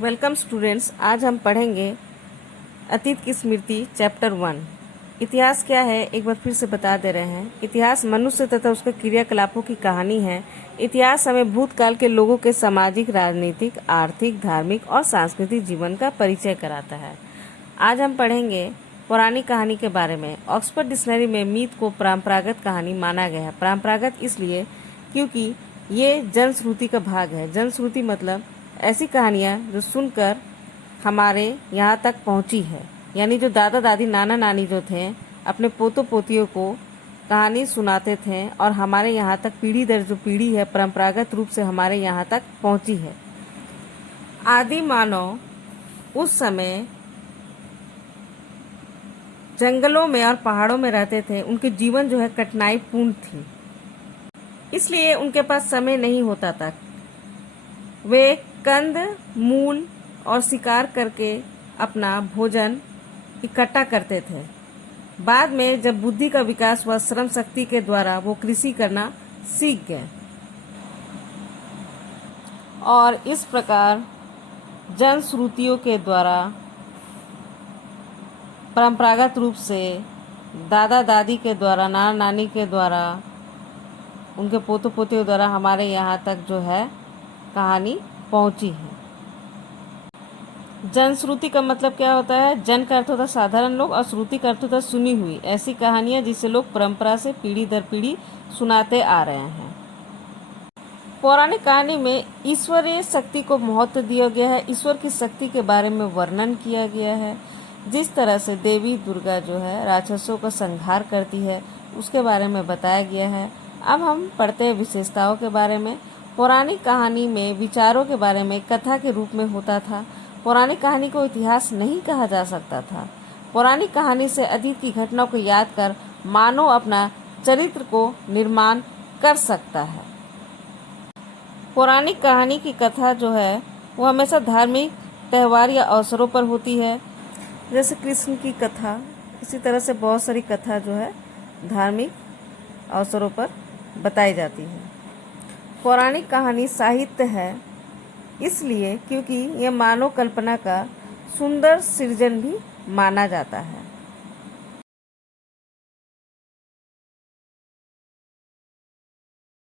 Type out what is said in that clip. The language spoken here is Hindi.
Welcome students. आज हम पढ़ेंगे अतीत की स्मृति चैप्टर 1। इतिहास क्या है एक बार फिर से बता दे रहे हैं। इतिहास मनुष्य तथा उसके क्रियाकलापों की कहानी है। इतिहास हमें भूतकाल के लोगों के सामाजिक, राजनीतिक, आर्थिक, धार्मिक और सांस्कृतिक जीवन का परिचय कराता है। आज हम पढ़ेंगे पुरानी कहानी के बारे में। ऑक्सफोर्ड डिक्शनरी में मीत को परंपरागत कहानी माना गया है। परंपरागत इसलिए क्योंकि ये जनश्रुति का भाग है। जनश्रुति मतलब ऐसी कहानियाँ जो सुनकर हमारे यहाँ तक पहुँची है, यानी जो दादा दादी नाना नानी जो थे अपने पोतों पोतियों को कहानी सुनाते थे और हमारे यहाँ तक पीढ़ी दर जो पीढ़ी है परंपरागत रूप से हमारे यहाँ तक पहुँची है। आदि मानव उस समय जंगलों में और पहाड़ों में रहते थे। उनके जीवन जो है कठिनाई पूर्ण थी, इसलिए उनके पास समय नहीं होता था। वे कंद मूल और शिकार करके अपना भोजन इकट्ठा करते थे। बाद में जब बुद्धि का विकास हुआ, श्रम शक्ति के द्वारा वो कृषि करना सीख गए और इस प्रकार जनश्रुतियों के द्वारा परंपरागत रूप से दादा दादी के द्वारा, नाना नानी के द्वारा, उनके पोतों पोतियों द्वारा हमारे यहाँ तक जो है कहानी पहुँची है। जनश्रुति का मतलब क्या होता है? जन का अर्थ होता है साधारण लोग और श्रुति का अर्थ होता है सुनी हुई ऐसी कहानियाँ जिसे लोग परंपरा से पीढ़ी दर पीढ़ी सुनाते आ रहे हैं। पौराणिक कहानी में ईश्वरीय शक्ति को महत्व दिया गया है। ईश्वर की शक्ति के बारे में वर्णन किया गया है। जिस तरह से देवी दुर्गा जो है राक्षसों का संहार करती है उसके बारे में बताया गया है। अब हम पढ़ते हैं विशेषताओं के बारे में। पौराणिक कहानी में विचारों के बारे में कथा के रूप में होता था। पौराणिक कहानी को इतिहास नहीं कहा जा सकता था। पौराणिक कहानी से अतीत की घटनाओं को याद कर मानव अपना चरित्र को निर्माण कर सकता है। पौराणिक कहानी की कथा जो है वो हमेशा धार्मिक त्यौहार या अवसरों पर होती है, जैसे कृष्ण की कथा। इसी तरह से बहुत सारी कथा जो है धार्मिक अवसरों पर बताई जाती है। पौराणिक कहानी साहित्य है इसलिए क्योंकि यह मानव कल्पना का सुंदर सृजन भी माना जाता है।